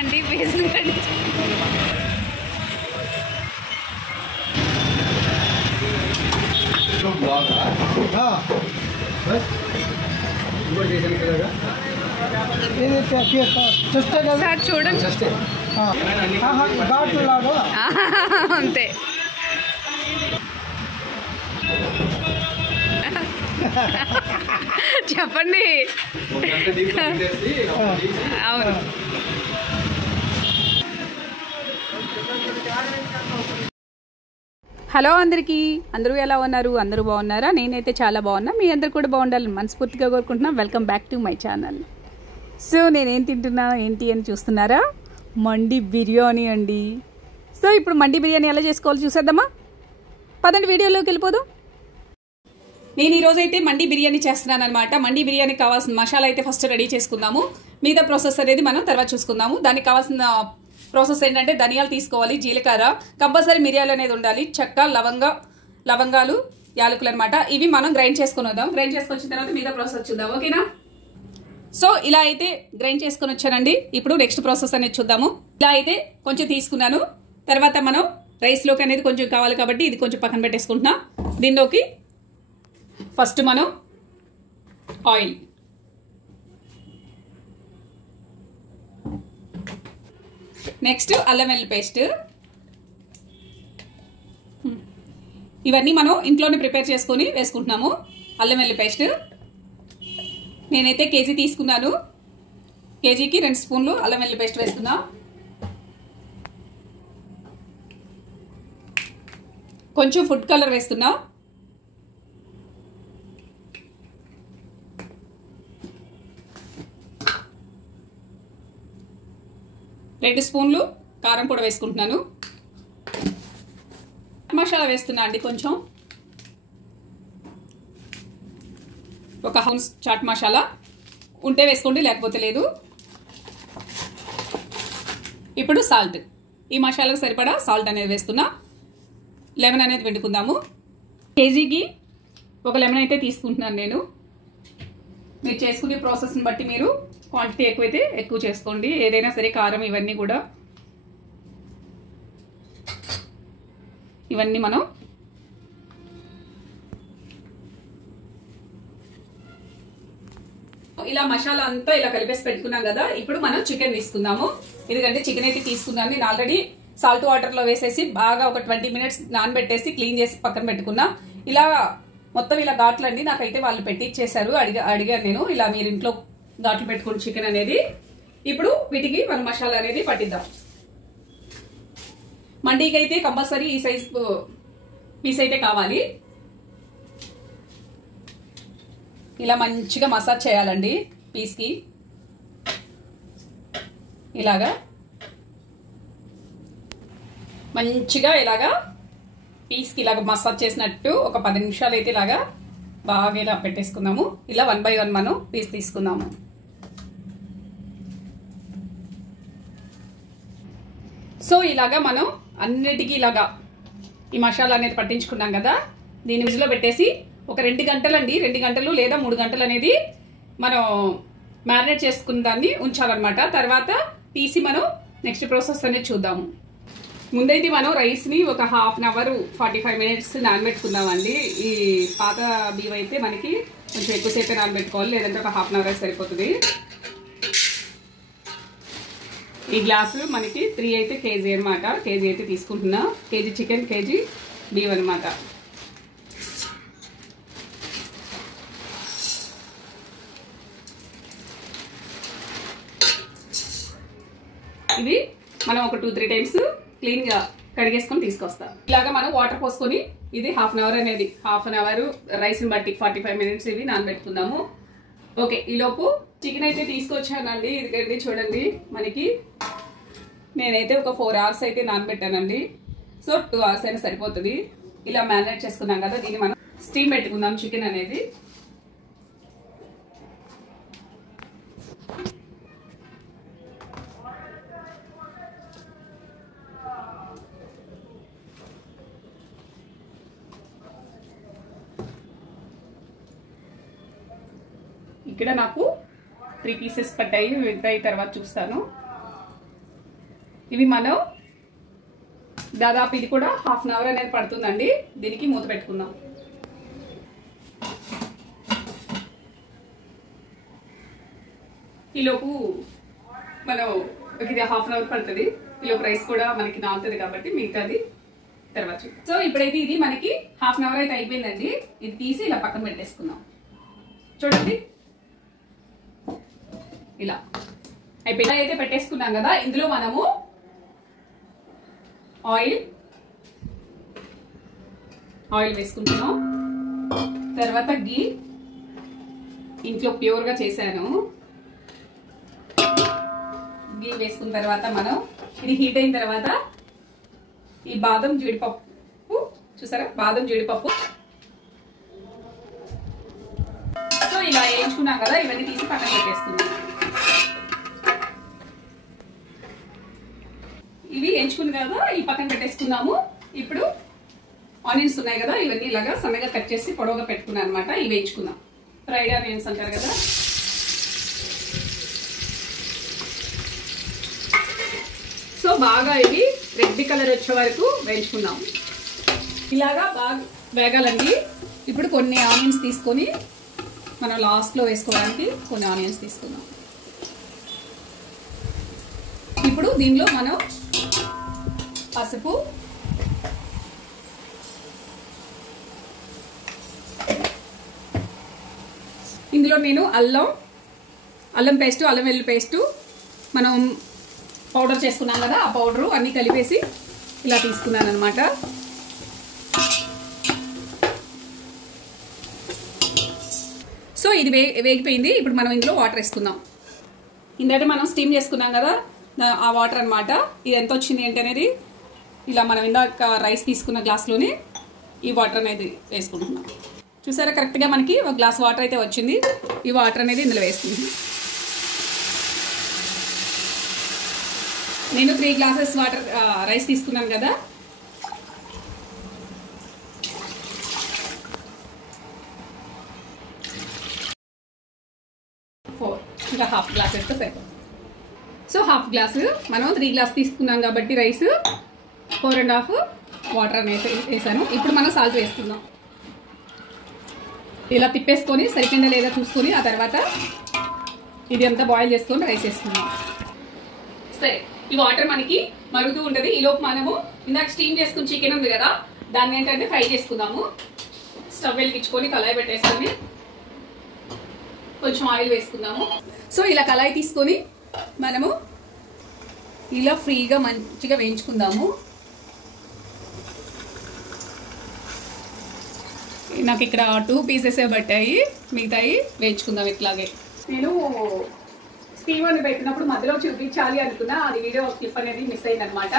मंडी piece sir చూడండి అంతే చెప్పండి అవును హలో అందరికీ అందరూ ఎలా ఉన్నారు అందరూ బాగున్నారా నేనైతే చాలా బాగున్నా మీ అందరు కూడా బాగుండాలని మనస్ఫూర్తిగా కోరుకుంటున్నా welcome back to my channel so నేనేం తింటున్నా ఏంటి అని చూస్తున్నారా మండి బిర్యానీ అండి సో ఇప్పుడు మండి బిర్యానీ ఎలా చేసుకోవాలో చూసేద్దామా పదండి వీడియోలోకి వెళ్ళిపోదాం నేను ఈరోజు అయితే మండి బిర్యానీ చేస్తున్నాను అనమాట మండి బిర్యానీకి కావాల్సిన మసాలా అయితే ఫస్ట్ రెడీ చేసుకుందాము మిగతా ప్రాసెస్ అనేది మనం తర్వాత చూసుకుందాము దానికి కావాల్సిన ప్రాసెస్ ఏంటంటే ధనియాలు తీసుకోవాలి జీలకర్ర కంపల్సరీ మిరియాలు అనేది ఉండాలి చెక్క లవంగాలు యాలకులు అనమాట ఇవి మనం గ్రైండ్ చేసుకుని వద్దాం గ్రైండ్ చేసుకొని వచ్చిన తర్వాత మిగతా ప్రాసెస్ చూద్దాం ఓకేనా సో ఇలా అయితే గ్రైండ్ చేసుకొని వచ్చానండి ఇప్పుడు నెక్స్ట్ ప్రాసెస్ అనేది చూద్దాము ఇలా అయితే కొంచెం తీసుకున్నాను తర్వాత మనం రైస్లోకి అనేది కొంచెం కావాలి కాబట్టి ఇది కొంచెం పక్కన పెట్టేసుకుంటున్నా దీనిలోకి ఫస్ట్ మనం ఆయిల్ నెక్స్ట్ అల్లం వెల్లుల్లి పేస్ట్ ఇవన్నీ మనం ఇంట్లోనే ప్రిపేర్ చేసుకొని వేసుకుంటున్నాము అల్లం వెల్లుల్లి పేస్ట్ నేనైతే కేజీ తీసుకున్నాను కేజీకి 2 స్పూన్లు అల్లం వెల్లుల్లి పేస్ట్ వేస్తున్నా కొంచెం ఫుడ్ కలర్ వేస్తున్నా రెండు స్పూన్లు కారం కూడా వేసుకుంటున్నాను మసాలా వేస్తున్నా అండి కొంచెం ఒక హౌన్స్ చాట్ మసాలా ఉంటే వేసుకోండి లేకపోతే లేదు ఇప్పుడు సాల్ట్ ఈ మసాలాకు సరిపడా సాల్ట్ అనేది వేస్తున్నా లెమన్ అనేది పిండుకుందాము కేజీకి ఒక లెమన్ అయితే తీసుకుంటున్నాను నేను మీరు చేసుకునే ప్రాసెస్ని బట్టి మీరు క్వాంటిటీ ఎక్కువైతే ఎక్కువ చేసుకోండి ఏదైనా సరే కారం ఇవన్నీ కూడా ఇవన్నీ మనం ఇలా మసాలా అంతా ఇలా కలిపేసి పెట్టుకున్నాం కదా ఇప్పుడు మనం చికెన్ తీసుకుందాము ఎందుకంటే చికెన్ అయితే తీసుకున్నాను నేను ఆల్రెడీ సాల్ట్ వాటర్ లో వేసేసి బాగా ఒక 20 మినిట్స్ నానబెట్టేసి క్లీన్ చేసి పక్కన పెట్టుకున్నా ఇలా మొత్తం ఇలా ఘాట్లు అండి నాకైతే వాళ్ళు పెట్టి ఇచ్చేసారు అడిగాను నేను ఇలా మీరు ఇంట్లో ఘాట్లు పెట్టుకుని చికెన్ అనేది ఇప్పుడు వీటికి మనం మసాలా అనేది పట్టిద్దాం మండీకి అయితే కంపల్సరీ ఈ సైజ్ పీస్ అయితే కావాలి ఇలా మంచిగా మసాజ్ చేయాలండి పీస్కి ఇలాగా మంచిగా ఇలాగా పీస్కి ఇలాగ మసాజ్ చేసినట్టు ఒక 10 నిమిషాలు అయితే ఇలాగా బాగా ఇలా పెట్టేసుకుందాము ఇలా 1 బై 1 మనం పీస్ తీసుకుందాము సో ఇలాగా మనం అన్నిటికీ ఇలాగా ఈ మసాలా అనేది పట్టించుకున్నాం కదా దీని ఫ్రిడ్జ్లో పెట్టేసి ఒక 2 గంటలు అండి 2 గంటలు లేదా 3 గంటలు అనేది మనం మ్యారినేట్ చేసుకున్న దాన్ని ఉంచాలన్నమాట తర్వాత తీసి మనం నెక్స్ట్ ప్రాసెస్ అనేది చూద్దాము ముందైతే మనం రైస్ని ఒక ½ అవర్ 45 మినిట్స్ నానబెట్టుకుందామండి ఈ పాత బియ్యం అయితే మనకి కొంచెం ఎక్కువసేపు నానబెట్టుకోవాలి లేదంటే ఒక ½ అవర్ సరిపోతుంది ఈ గ్లాసు మనకి 3 అయితే కేజీ అనమాట కేజీ అయితే తీసుకుంటున్నా కేజీ చికెన్ కేజీ బియ్యం అనమాట ఇది మనం ఒక 2-3 టైమ్స్ క్లీన్ గా కడిగేసుకొని తీసుకొస్తాం ఇలాగా మనం వాటర్ పోసుకొని ఇది ½ అవర్ అనేది ½ అవర్ రైస్ ని బట్టి 45 మినిట్స్ ఇవి నానబెట్టుకుందాము ఓకే ఈలోపు చికెన్ అయితే తీసుకొచ్చానండి ఇదిగండి చూడండి మనకి నేనైతే ఒక 4 అవర్స్ అయితే నానబెట్టానండి సో 2 అవర్స్ అయినా సరిపోతుంది ఇలా మ్యారినేట్ చేసుకున్నాం కదా దీన్ని మనం స్టీమ్ పెట్టుకుందాం చికెన్ అనేది ఇక్కడ నాకు 3 పీసెస్ పట్టాయి మిగతాయి తర్వాత చూస్తాను ఇవి మనం దాదాపు ఇది కూడా హాఫ్ అన్ అవర్ అనేది పడుతుందండి. దీనికి మూత పెట్టుకుందాం. ఈలోపు మనం ఇది హాఫ్ అన్ అవర్ పడుతుంది. ఈలోపు రైస్ కూడా మనకి నాలుతుంది కాబట్టి మిగతాది తర్వాత. సో ఇప్పుడైతే ఇది మనకి హాఫ్ అన్ అవర్ అయితే అయిపోయిందండి. ఇది తీసి ఇలా పక్కన పెట్టేసుకుందాం. చూడండి ఇలా అయిపోయి అయితే పెట్టేసుకున్నాం కదా. ఇందులో మనము ఆయిల్ వేసుకుంటున్నాం. తర్వాత గీ ఇంట్లో ప్యూర్గా చేశాను. గీ వేసుకున్న తర్వాత మనం ఇది హీట్ అయిన తర్వాత ఈ బాదం జీడిపప్పు చూసారా, బాదం జీడిపప్పు సో ఇలా వేయించుకున్నాం కదా, ఇవన్నీ తీసి పక్కన పెట్టేసుకున్నాం. ఇవి వేయించుకున్నాం కదా, ఈ పక్కన పెట్టేసుకున్నాము. ఇప్పుడు ఆనియన్స్ ఉన్నాయి కదా, ఇవన్నీ ఇలాగా సన్నగా కట్ చేసి పొడవుగా పెట్టుకున్నాను అనమాట. ఇవి వేయించుకుందాం. ఫ్రైడ్ ఆనియన్స్ అంటారు కదా. సో బాగా ఇవి రెడ్ కలర్ వచ్చే వరకు వేయించుకుందాం. ఇలాగా బాగా వేగాలండి. ఇప్పుడు కొన్ని ఆనియన్స్ తీసుకొని మనం లాస్ట్లో వేసుకోవడానికి కొన్ని ఆనియన్స్ తీసుకుందాం. ఇప్పుడు దీనిలో మనం పసుపు, ఇందులో నేను అల్లం పేస్టు, అల్లం వెల్లుల్లి పేస్టు మనం పౌడర్ చేసుకున్నాం కదా, ఆ పౌడరు అన్నీ కలిపేసి ఇలా తీసుకున్నాను అనమాట. సో ఇది వేగిపోయింది. ఇప్పుడు మనం ఇందులో వాటర్ వేసుకుందాం. ఇందాక మనం స్టీమ్ చేసుకున్నాం కదా, ఆ వాటర్ అనమాట. ఇది ఎంత వచ్చింది ఏంటి అనేది ఇలా మనం ఇందాక రైస్ తీసుకున్న గ్లాస్లోనే ఈ వాటర్ అనేది వేసుకుంటున్నాం. చూసారా, కరెక్ట్గా మనకి ఒక గ్లాస్ వాటర్ అయితే వచ్చింది. ఈ వాటర్ అనేది ఇందులో వేసుకుంటున్నాం. నేను 3 గ్లాసెస్ వాటర్ రైస్ తీసుకున్నాను కదా. ఇంకా హాఫ్ గ్లాస్ వేస్తే సరిపోతుంది. సో హాఫ్ గ్లాసు మనం 3 గ్లాస్ తీసుకున్నాం కాబట్టి రైస్ 4.5 వాటర్ అనేది వేసాను. ఇప్పుడు మనం సాల్ట్ వేసుకుందాం. ఇలా తిప్పేసుకొని సరిపోయిందా లేదా చూసుకొని ఆ తర్వాత ఇది అంతా బాయిల్ చేసుకొని రైస్ వేసుకుందాం. సరే, ఈ వాటర్ మనకి మరుగుతూ ఉంటుంది. ఈలోపు మనము ఇందాక స్టీమ్ చేసుకుని చికెన్ ఉంది కదా, దాన్ని ఏంటంటే ఫ్రై చేసుకుందాము. స్టవ్ వెలిగించుకొని కళాయి పెట్టేసుకొని కొంచెం ఆయిల్ వేసుకుందాము. సో ఇలా కళాయి తీసుకొని మనము ఇలా ఫ్రీగా మంచిగా వేయించుకుందాము. నాకు ఇక్కడ 2 పీసెస్ పట్టాయి, మిగతాయి వేయించుకుందాం. ఇట్లాగే నేను స్టీమర్ పెట్టినప్పుడు మధ్యలో చూపించాలి అనుకున్నా, అది వీడియో క్లిప్ అనేది మిస్ అయింది అనమాట.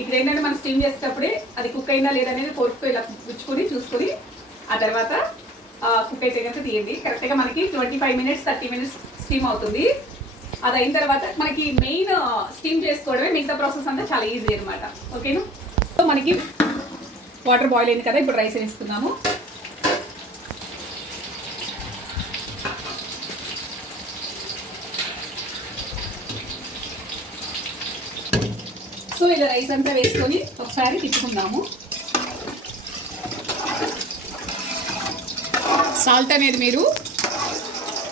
ఇక్కడ ఏంటంటే మనం స్టీమ్ చేసేటప్పుడే అది కుక్ అయిందా లేదనేది ఫోర్క్తో ఇలా గుచ్చుకొని చూసుకొని ఆ తర్వాత కుక్ అయితే కనుక తీయండి. కరెక్ట్గా మనకి 25 మినిట్స్ 30 మినిట్స్ స్టీమ్ అవుతుంది. అది అయిన తర్వాత మనకి మెయిన్ స్టీమ్ చేసుకోవడమే, మిగతా ప్రాసెస్ అంతా చాలా ఈజీ అనమాట. ఓకేనా? సో మనకి వాటర్ బాయిల్ అయింది కదా, ఇప్పుడు రైస్ వేస్తున్నాము. సో ఇలా రైస్ అంతా వేసుకొని ఒకసారి తిప్పుకుందాము. సాల్ట్ అనేది మీరు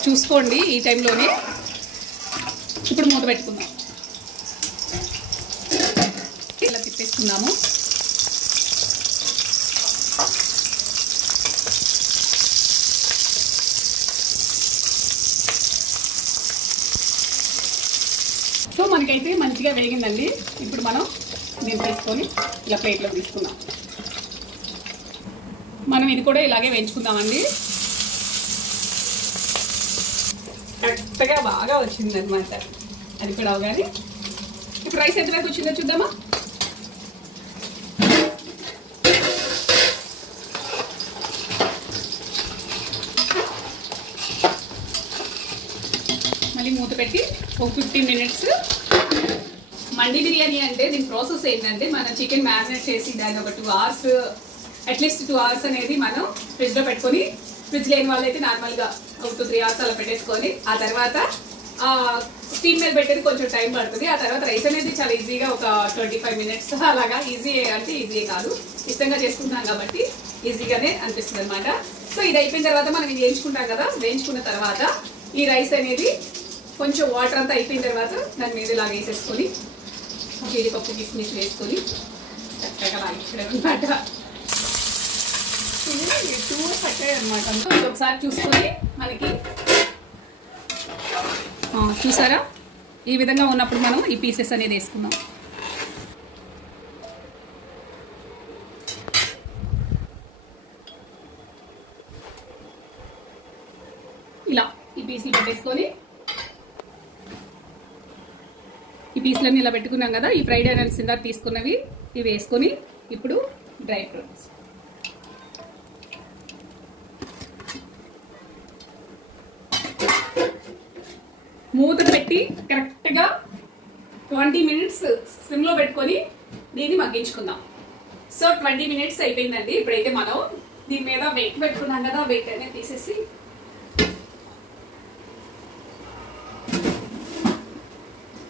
చూసుకోండి ఈ టైంలోనే. ఇప్పుడు మూత పెట్టుకుందాం. ఇలా తిప్పేసుకుందాము. సో మనకైతే మంచిగా వేగిందండి. ఇప్పుడు మనం దీన్ని తీసుకొని ఇలా ప్లేట్లో తీసుకుందాం. మనం ఇది కూడా ఇలాగే వేయించుకుందామండి. కరెక్ట్గా బాగా వచ్చింది అనమాట. అది కూడా అవగానే ఇప్పుడు రైస్ ఎంతవరకు వచ్చిందో చూద్దామా. మళ్ళీ మూత పెట్టి ఒక 15 మినిట్స్. మండి బిర్యానీ అంటే దీని ప్రాసెస్ ఏంటంటే మనం చికెన్ మ్యారినేట్ చేసి దాన్ని ఒక 2 అవర్స్ అట్లీస్ట్ 2 అవర్స్ అనేది మనం ఫ్రిడ్జ్లో పెట్టుకొని, ఫ్రిడ్జ్ లేని వాళ్ళైతే నార్మల్గా ఒక 2-3 అవర్స్ అలా పెట్టేసుకొని ఆ తర్వాత స్టీమ్ మీద పెట్టేది కొంచెం టైం పడుతుంది. ఆ తర్వాత రైస్ అనేది చాలా ఈజీగా ఒక 25 minutes అలాగా ఈజీ అంటే ఈజీ కాదు, ఇష్టంగా చేసుకుంటాం కాబట్టి ఈజీగానే అనిపిస్తుంది అనమాట. సో ఇది అయిపోయిన తర్వాత మనం ఇది వేయించుకుంటాం కదా, వేయించుకున్న తర్వాత ఈ రైస్ అనేది కొంచెం వాటర్ అంతా అయిపోయిన తర్వాత దాని మీద ఇలాగ వేసేసుకొని జీడిపప్పు కిస్మిస్ వేసుకొని చక్కగా లాగించడం అనమాట. ఇది 2 పట్టాయి అనమాట. ఒకసారి చూసుకొని మనకి చూసారా ఈ విధంగా ఉన్నప్పుడు మనం ఈ పీసెస్ అనేది వేసుకుందాం. ఇలా ఈ పీసులు పెట్టేసుకొని ఈ పీసులన్నీ ఇలా పెట్టుకున్నాం కదా, ఈ ఫ్రైడ్ ఆనియన్స్ ఇందాక తీసుకున్నవి ఇవి వేసుకొని ఇప్పుడు డ్రై ఫ్రూట్స్ మూత పెట్టి కరెక్ట్గా 20 minutes సిమ్లో పెట్టుకొని దీన్ని మగ్గించుకుందాం. సో 20 minutes అయిపోయిందండి. ఇప్పుడైతే మనం దీని మీద వెయిట్ పెట్టుకున్నాం కదా, వెయిట్ అనేది తీసేసి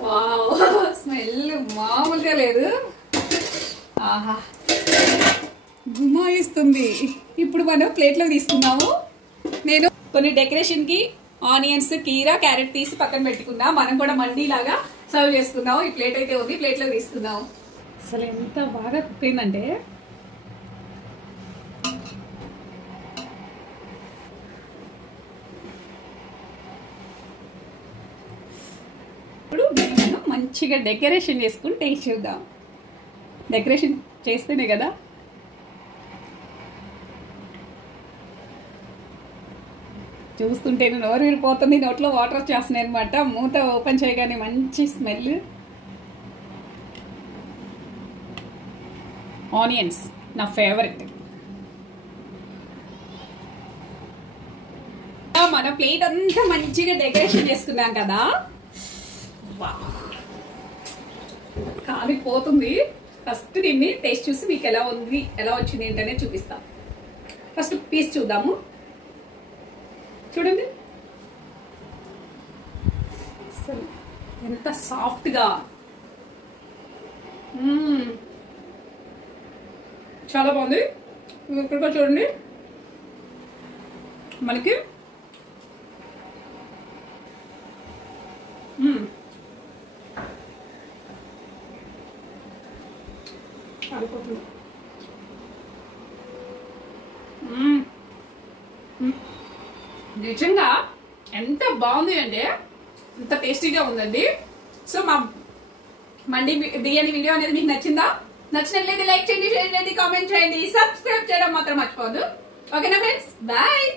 వావ్ స్మెల్ మామూలుగా లేదు, ఆహా గుమాయిస్తుంది. ఇప్పుడు మనం ప్లేట్లో తీసుకున్నాము. నేను కొన్ని డెకరేషన్కి ఆనియన్స్, కీరా, క్యారెట్ తీసి పక్కన పెట్టుకున్నా. మనం కూడా మండీ లాగా సర్వ్ చేసుకుందాం. ఈ ప్లేట్ అయితే ఉంది, ప్లేట్లో తీసుకుందాం. అసలు ఎంత బాగా కుక్ అయిందంటే ఇప్పుడు మనం మంచిగా డెకరేషన్ చేసుకుని టేస్ట్ చూద్దాం. డెకరేషన్ చేస్తేనే కదా చూస్తుంటే నోరు విరిపోతుంది, నోట్లో వాటర్ వచ్చేస్తున్నాయి అనమాట. మూత ఓపెన్ చేయగానే మంచి స్మెల్. ఆనియన్స్ నా ఫేవరెట్. మన ప్లేట్ అంతా మంచిగా డెకరేషన్ చేసుకున్నాం కదా, కాలిపోతుంది. ఫస్ట్ దీన్ని టేస్ట్ చూసి మీకు ఎలా ఉంది, ఎలా వచ్చింది ఏంటనే చూపిస్తాం. ఫస్ట్ పీస్ చూద్దాము. చూడండి అసలు ఎంత సాఫ్ట్గా, చాలా బాగుంది. ఇక్కడ చూడండి మనకి నిజంగా ఎంత బాగుంది అంటే ఎంత టేస్టీగా ఉందండి. సో మా మండి బిర్యానీ వీడియో అనేది మీకు నచ్చిందా? నచ్చినట్లయితే లైక్ చేయండి, షేర్ చేయండి, కామెంట్ చేయండి, సబ్స్క్రైబ్ చేయడం మాత్రం మర్చిపోవద్దు. ఓకేనా ఫ్రెండ్స్, బాయ్.